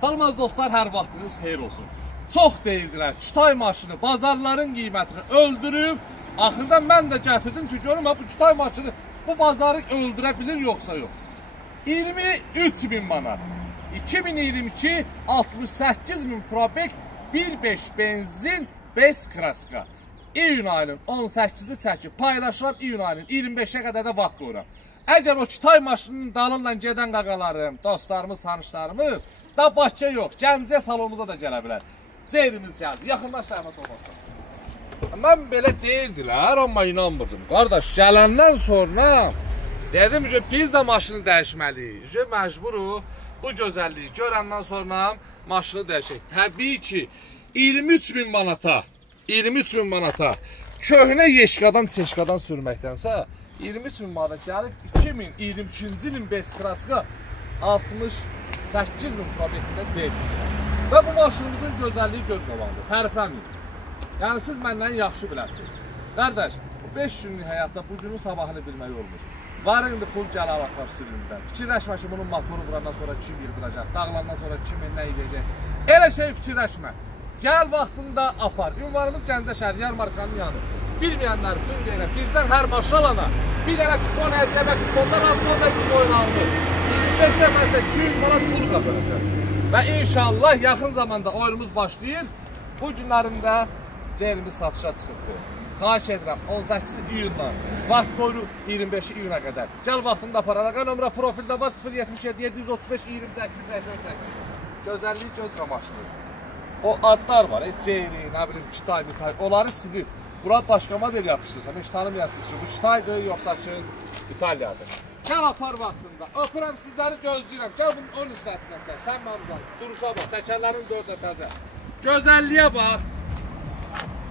Salam dostlar, hər vaxtınız xeyir olsun. Çox deyirdilər, Kütay maşını bazarların qiymətini öldürüb. Axırda mən də gətirdim ki, görüm bu Kütay maşını bu bazarı öldürə bilir yoxsa yox. 23.000 manat. 2022 68.000 probek 1.5 benzin 5 kraska. İyun ayının 18-i çəkib paylaşıram, iyun ayının 25-ə qədər də vaxt qoyuram. Əgər o Kütay maşınının dalınla gedən qaqalarım, dostlarımız, tanışlarımız da Bakıya yox, Gəncə salonumuza da gələ bilər. Ceyrimiz gəldi, yaxınlaş Əhməd olmasın. Mən belə deyirdilər, amma inanmırdım. Qardaş, gələndən sonra dedim ki, biz də maşını dəyişməliyik. Məcburuq bu gözəlliyi görəndən sonra maşını dəyişək. Təbii ki, 23.000 manata, 23.000 manata köhnə yeşqadan, çeşqadan sürməkdənsə 23.000 manat gəlib 2022-ci ilin Beskraska 68.000 probekində C-düz. Və bu maşınımızın gözəlliyi göz qabağında, tərifləməyin. Yəni siz məndən yaxşı biləsiniz. Qardaş, 5 günlük həyatda bu günün sabahını bilmək olmur. Var indi pul gələrək var sürümdən. Fikirləşmə ki, bunun motoru vurandan sonra kim yıldıracaq, dağlandan sonra kim nə edəcək. Elə şey fikirləşmə. Gəl vaxtında apar. Ünvanımız Gəncə şəhəri, Yarmarkanın yanı. Bilməyənlər üçün deyirəm, bizdən hər maşın alana bir dənə kupon hədiyyə və kupondan alsın və kupoyun alınır. 25 nəfərsə 200 manat pul qazanacaq. Və inşallah yaxın zamanda oyunumuz başlayır. Bu günlərində ceyrimiz satışa çıxıbdır. Xahiş edirəm 18 iyundan vaxt qoyuruq 25 iyuna qədər. Gəl vaxtında apar. Əlaqə nömrə profildə var 077 735 28 88. Gözəllik göz qamaşdır. O adlar var, Ceyri, nə bilim, Kütay, Mütay, onları silib. Bura başqa model yapışdırsan, heç tanımayasınız ki, bu Kütaydır, yoxsa ki, İtaliyadır. Gəl apar vaxtında, öpürəm sizləri gözləyirəm. Gəl bunun 10 hissəsindən çək, sən məmcan, duruşa bax, təkərlərin 4-ə təzə. Gözəlliyə bax.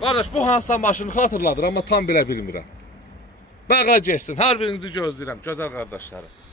Qardaş, bu hansısa maşını xatırladır, amma tam bilə bilmirəm. Bəqə geçsin, hər birinizi gözləyirəm, gözəl qardaşlarım.